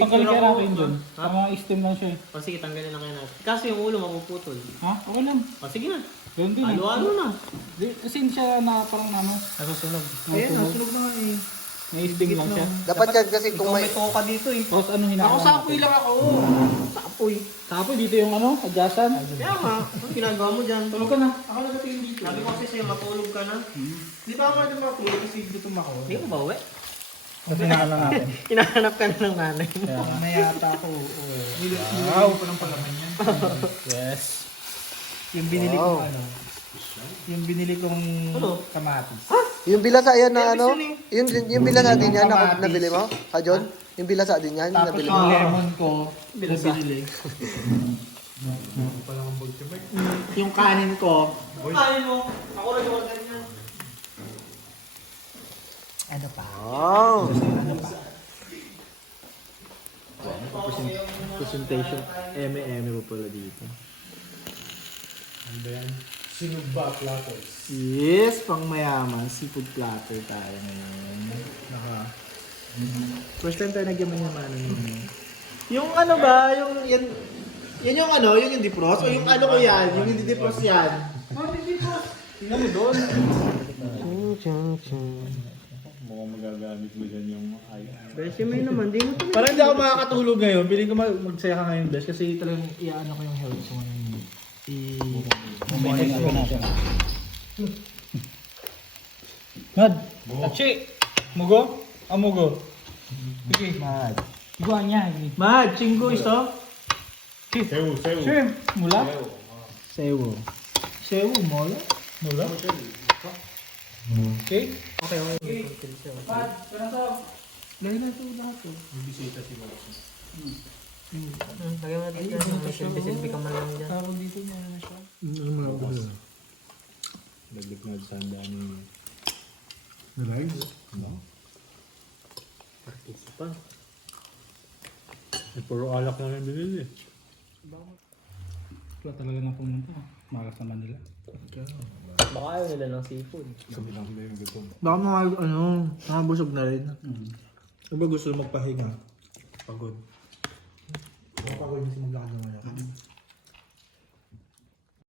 Tanggalin kaya natin dun. Ang mga steam lang siya eh. O sige, tanggalin na kaya natin. Kaso yung ulo mapuputol. Ha? Okay lang. O sige na. Ganun din eh. Halo-halo na. Kasi hindi siya na parang ano. Nasusunog. Ayun, nasusunog na nga eh. May steam lang siya. Dapat yan kasi kung Ikaw may... may toka dito eh. Tapos ano hinahang Ako sapoy lang ako. Sapoy. Sapoy dito yung ano, adjustan. Kaya nga, ang ginagawa mo dyan. Tulog ka na. Ako nagatingin dito. Sabi ko kasi sa'yo, matulog ka na. Di ba ako natin matulog kasi gutom ako. Hindi mo ba uwi? Kasi lang natin. Hinahanap ka na ng nanay mo. Kaya na yata ako. Wow! Pa lang palaman yan. Yes. Yung binili kong ano. Yung binili kong kamatis. Yung bilasa yan na ano? Service Yung bilasa din yan na nabili mo? Ha, John? Yung bilasa din yan Tapos nabili yung mo? lemon ko, binili. Yung kanin ko, Kain mo. Ako rin yung order niya. ano pa? Wow! Presentation. M&M pa pala dito. Ano ba yan? Sinugba platters. Yes, pang mayaman. Seafood platter tayo ngayon. First time tayo nagyaman-yamanan yun. Yung ano ba, yung yan yung ano, yung defrost o yung ano ko yan, yung hindi defrost yan. Tingnan mo doon. Mukhang magagamit mo dyan yung Beshi may naman, di mo Parang hindi ako makakatulog ngayon. Piling ko magsaya ka ngayon, best. Kasi talagang iaano ko yung health ko ngayon. Mamayin ko natin. Mad! Achi! Mugo? Mugo. Sige. Mad. Iguan niya. Mad, chinggo iso? Sewu. Sure. Mula? Sewo. Sewu, mula? Mula? Okay? Okay. Mad, ganito. Lagyan na ito lahat to. Bibisita si Boss. Lagyan mo natin dito. Silbi-silbi ka man lang dyan. Tawag dito niya na siya. Dagdag na sa daan yung... Participant. Puro alak na yung binili. Wala talaga na pumunta. Magas naman nila. Baka ayaw nila ng seafood. Sabi lang sila yung gutom. Baka nakabusog na rin. Diba gusto magpahinga? Pagod. Pagod kasi maglakad naman ako.